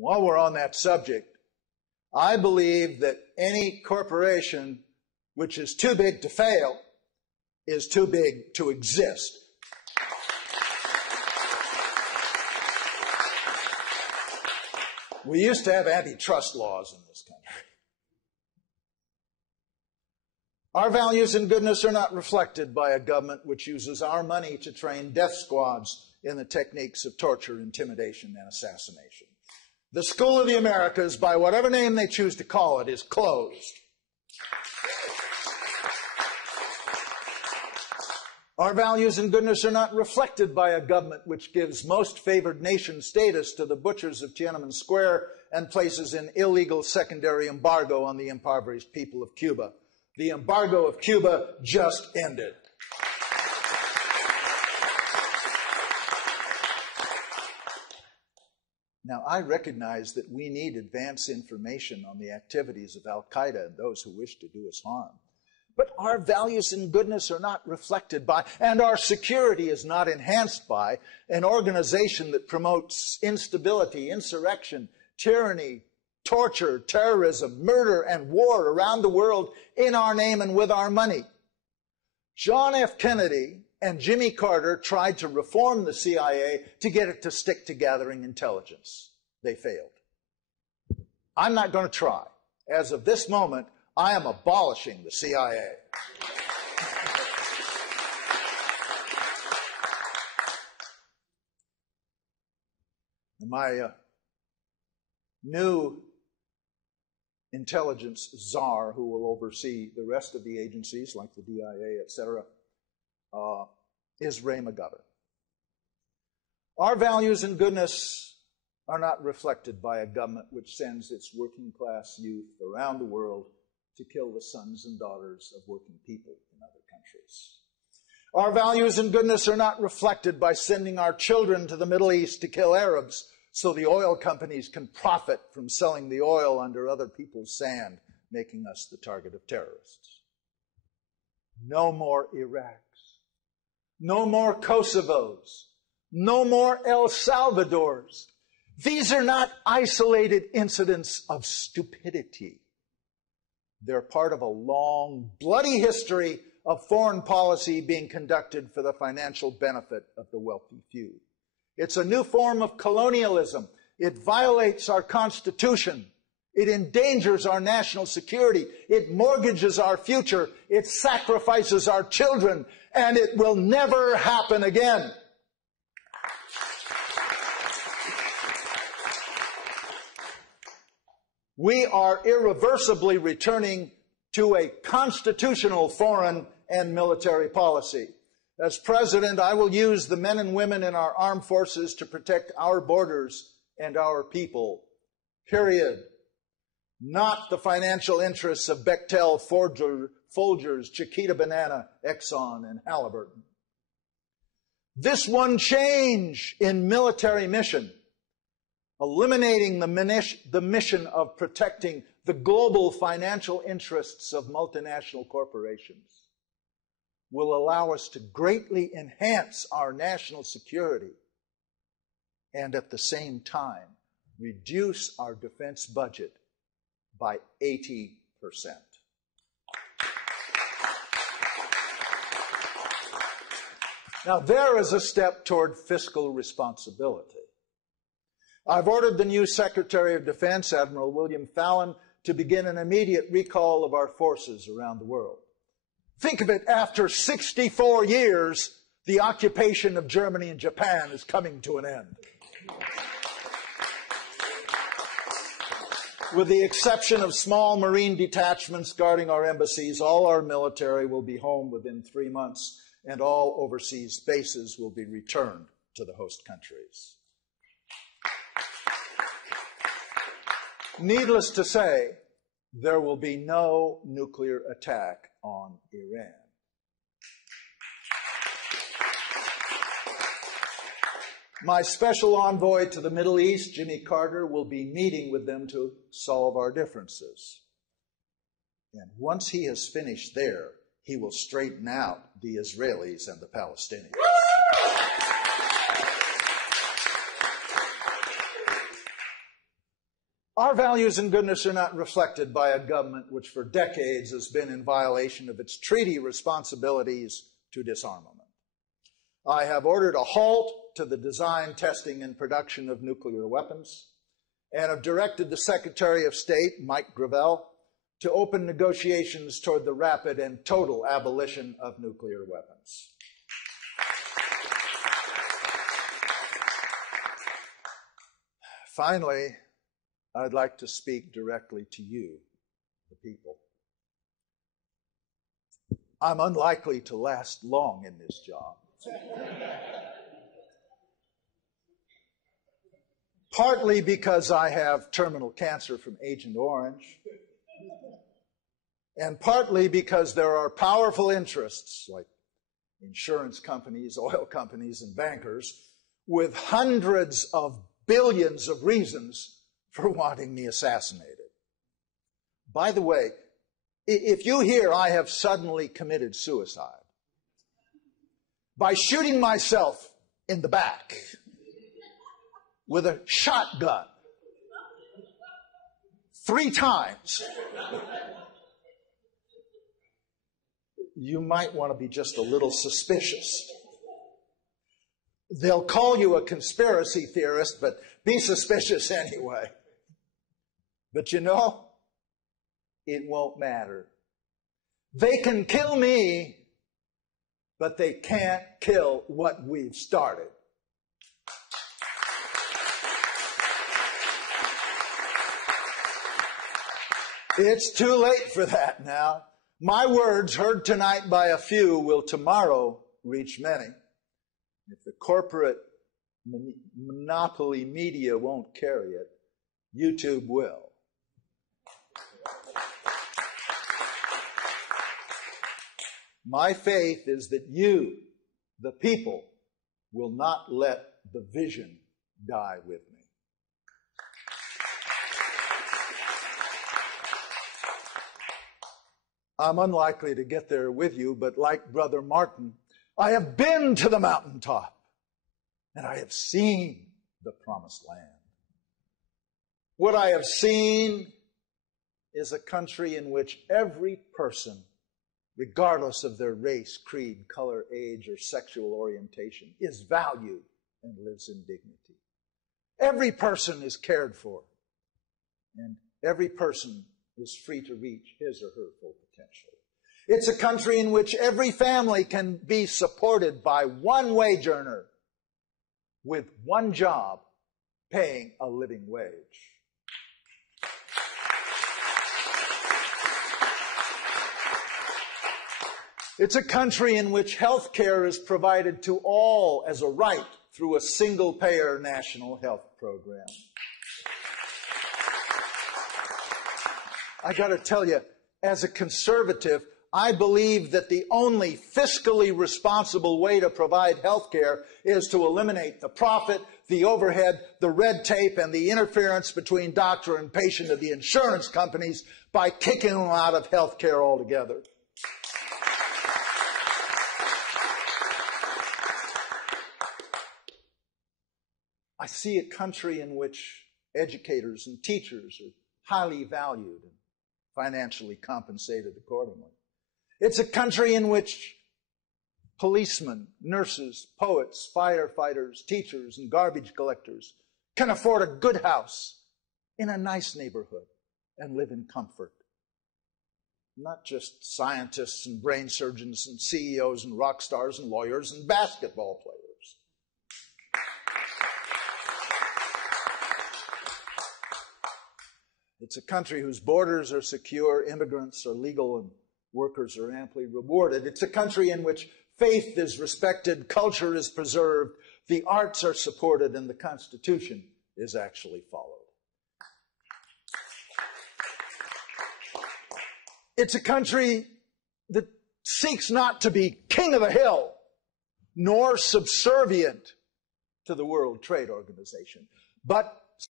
While we're on that subject, I believe that any corporation which is too big to fail is too big to exist. We used to have antitrust laws in this country. Our values and goodness are not reflected by a government which uses our money to train death squads in the techniques of torture, intimidation, and assassination. The School of the Americas, by whatever name they choose to call it, is closed. Our values and goodness are not reflected by a government which gives most favored nation status to the butchers of Tiananmen Square and places an illegal secondary embargo on the impoverished people of Cuba. The embargo of Cuba just ended. Now, I recognize that we need advance information on the activities of Al-Qaeda and those who wish to do us harm. But our values and goodness are not reflected by, and our security is not enhanced by, an organization that promotes instability, insurrection, tyranny, torture, terrorism, murder, and war around the world in our name and with our money. John F. Kennedy and Jimmy Carter tried to reform the CIA to get it to stick to gathering intelligence. They failed. I'm not going to try. As of this moment, I am abolishing the CIA. My new intelligence czar, who will oversee the rest of the agencies like the DIA, etc., is Ray McGovern. Our values and goodness are not reflected by a government which sends its working class youth around the world to kill the sons and daughters of working people in other countries. Our values and goodness are not reflected by sending our children to the Middle East to kill Arabs so the oil companies can profit from selling the oil under other people's sand, making us the target of terrorists. No more Iraqs. No more Kosovos. No more El Salvadors. These are not isolated incidents of stupidity. They're part of a long, bloody history of foreign policy being conducted for the financial benefit of the wealthy few. It's a new form of colonialism. It violates our Constitution. It endangers our national security. It mortgages our future. It sacrifices our children. And it will never happen again. We are irreversibly returning to a constitutional foreign and military policy. As president, I will use the men and women in our armed forces to protect our borders and our people. Period. Not the financial interests of Bechtel, Folgers, Chiquita Banana, Exxon, and Haliburton. This one change in military mission, eliminating the mission of protecting the global financial interests of multinational corporations, will allow us to greatly enhance our national security and at the same time reduce our defense budget by 80%. Now, there is a step toward fiscal responsibility. I've ordered the new Secretary of Defense, Admiral William Fallon, to begin an immediate recall of our forces around the world. Think of it, after 64 years, the occupation of Germany and Japan is coming to an end. With the exception of small Marine detachments guarding our embassies, all our military will be home within 3 months, and all overseas bases will be returned to the host countries. Needless to say, there will be no nuclear attack on Iran. My special envoy to the Middle East, Jimmy Carter, will be meeting with them to solve our differences. And once he has finished there, he will straighten out the Israelis and the Palestinians. Our values and goodness are not reflected by a government which for decades has been in violation of its treaty responsibilities to disarmament. I have ordered a halt to the design, testing, and production of nuclear weapons, and have directed the Secretary of State, Mike Gravel, to open negotiations toward the rapid and total abolition of nuclear weapons. Finally, I'd like to speak directly to you, the people. I'm unlikely to last long in this job. Partly because I have terminal cancer from Agent Orange, and partly because there are powerful interests like insurance companies, oil companies, and bankers with hundreds of billions of reasons for wanting me assassinated. By the way, if you hear I have suddenly committed suicide by shooting myself in the back with a shotgun 3 times, you might want to be just a little suspicious. They'll call you a conspiracy theorist, but be suspicious anyway. But you know, it won't matter. They can kill me, but they can't kill what we've started. It's too late for that now. My words, heard tonight by a few, will tomorrow reach many. If the corporate monopoly media won't carry it, YouTube will. My faith is that you, the people, will not let the vision die with me. I'm unlikely to get there with you, but like Brother Martin, I have been to the mountaintop, and I have seen the promised land. What I have seen is a country in which every person, regardless of their race, creed, color, age, or sexual orientation, is valued and lives in dignity. Every person is cared for, and every person is free to reach his or her full potential. It's a country in which every family can be supported by one wage earner with one job paying a living wage. It's a country in which health care is provided to all as a right through a single-payer national health program. I got to tell you, as a conservative, I believe that the only fiscally responsible way to provide health care is to eliminate the profit, the overhead, the red tape, and the interference between doctor and patient of the insurance companies by kicking them out of health care altogether. I see a country in which educators and teachers are highly valued and financially compensated accordingly. It's a country in which policemen, nurses, poets, firefighters, teachers, and garbage collectors can afford a good house in a nice neighborhood and live in comfort. Not just scientists and brain surgeons and CEOs and rock stars and lawyers and basketball players. It's a country whose borders are secure, immigrants are legal, and workers are amply rewarded. It's a country in which faith is respected, culture is preserved, the arts are supported, and the Constitution is actually followed. It's a country that seeks not to be king of the hill, nor subservient to the World Trade Organization, but